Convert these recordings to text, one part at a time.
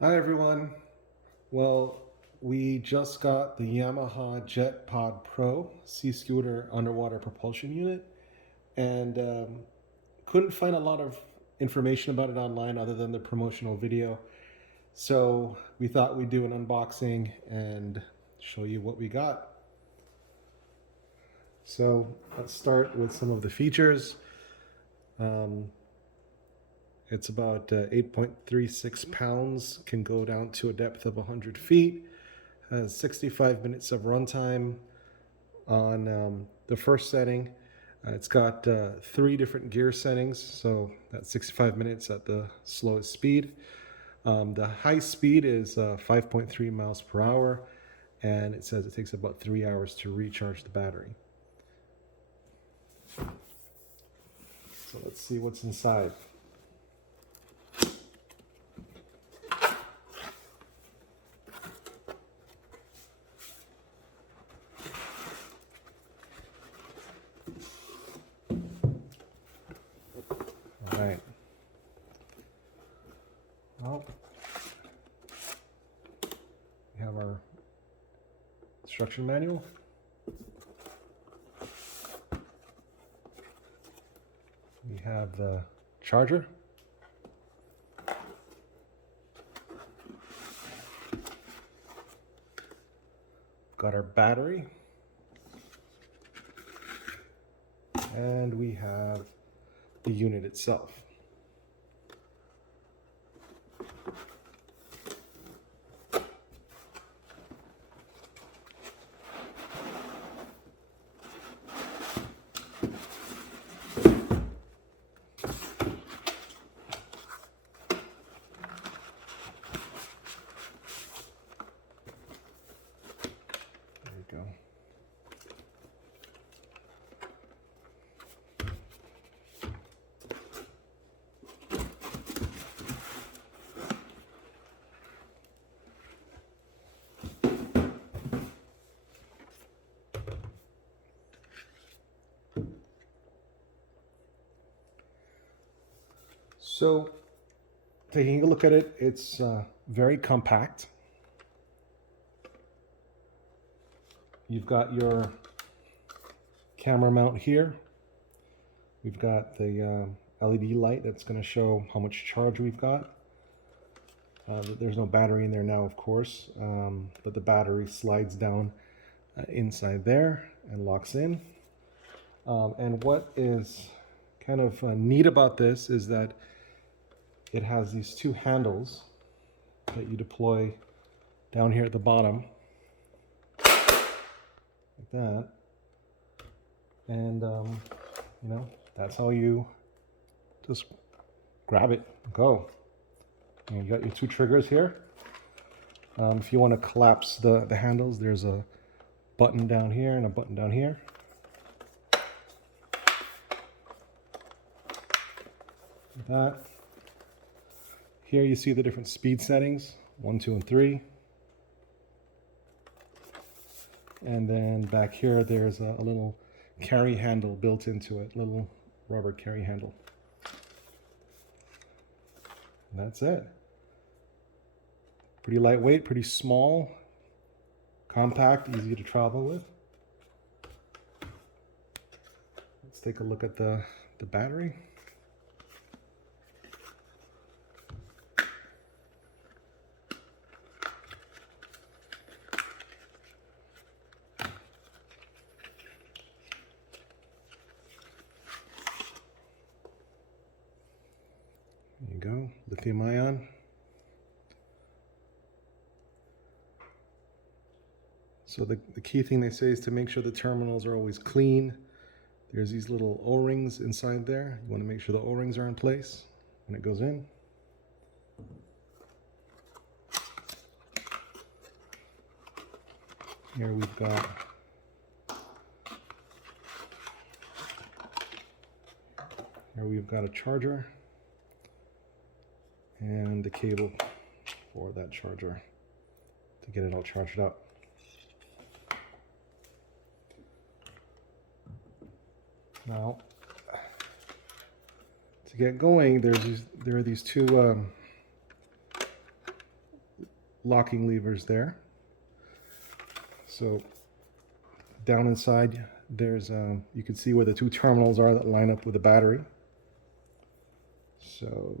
Hi everyone. Well, we just got the Yamaha Jet Pod Pro sea scooter underwater propulsion unit, and couldn't find a lot of information about it online other than the promotional video. So we thought we'd do an unboxing and show you what we got. So let's start with some of the features. Um, it's about 8.36 pounds, can go down to a depth of 100 feet, has 65 minutes of runtime on the first setting. It's got 3 different gear settings, so that's 65 minutes at the slowest speed. The high speed is 5.3 miles per hour, and it says it takes about 3 hours to recharge the battery. So let's see what's inside. All right. Well, we have our instruction manual. We have the charger. Got our battery. And we have the unit itself. There we go. So, taking a look at it, it's very compact. You've got your camera mount here. We've got the LED light that's going to show how much charge we've got. There's no battery in there now, of course, but the battery slides down inside there and locks in. And what is kind of neat about this is that it has these 2 handles that you deploy down here at the bottom, like that. And, you know, that's how you just grab it, go. And you got your 2 triggers here. If you want to collapse the handles, there's a button down here and a button down here. Like that. Here you see the different speed settings, 1, 2, and 3. And then back here, there's a little carry handle built into it, little rubber carry handle. And that's it. Pretty lightweight, pretty small, compact, easy to travel with. Let's take a look at the battery. There you go, lithium ion. So the key thing they say is to make sure the terminals are always clean. There's these little O-rings inside there. You want to make sure the O-rings are in place when it goes in. Here we've got a charger and the cable for that charger to get it all charged up. Now, to get going, there are these 2 locking levers there. So down inside, there's you can see where the two terminals are that line up with the battery. So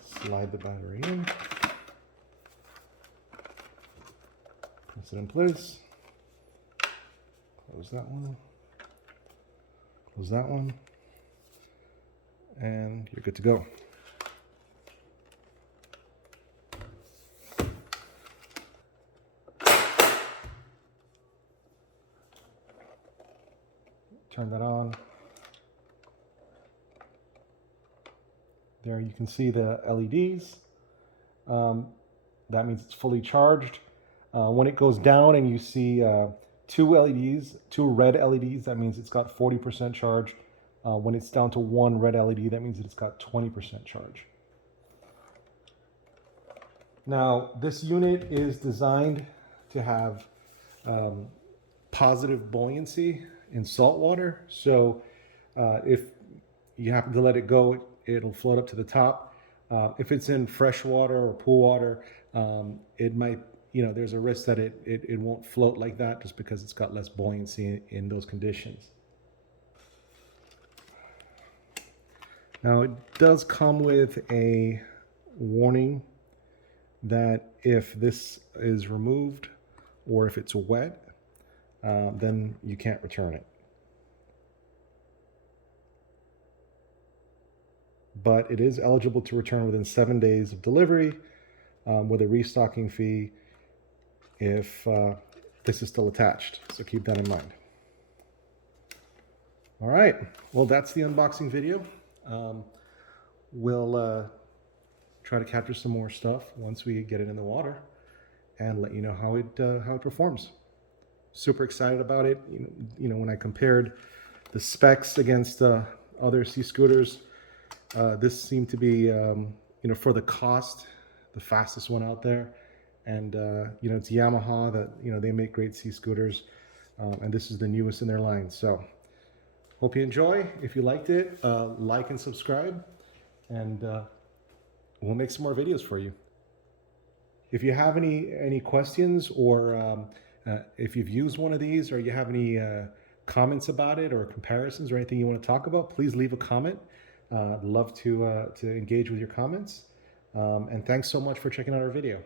slide the battery in, press it in place, close that one, and you're good to go. Turn that on. There you can see the LEDs. That means it's fully charged. When it goes down and you see two LEDs, two red LEDs, that means it's got 40% charge. When it's down to one red LED, that means it's got 20% charge. Now, this unit is designed to have positive buoyancy in salt water. So if you happen to let it go, it'll float up to the top. If it's in fresh water or pool water, it might, there's a risk that it won't float like that just because it's got less buoyancy in those conditions. Now it does come with a warning that if this is removed or if it's wet, then you can't return it. But it is eligible to return within 7 days of delivery with a restocking fee if this is still attached. So keep that in mind. All right, well, that's the unboxing video. We'll try to capture some more stuff once we get it in the water and let you know how it performs. Super excited about it. When I compared the specs against other sea scooters, this seemed to be, for the cost, the fastest one out there. And, it's Yamaha that, they make great sea scooters. And this is the newest in their line. So hope you enjoy. If you liked it, like and subscribe. And we'll make some more videos for you. If you have any questions or if you've used one of these or you have any comments about it or comparisons or anything you want to talk about, please leave a comment. I'd love to engage with your comments. And thanks so much for checking out our video.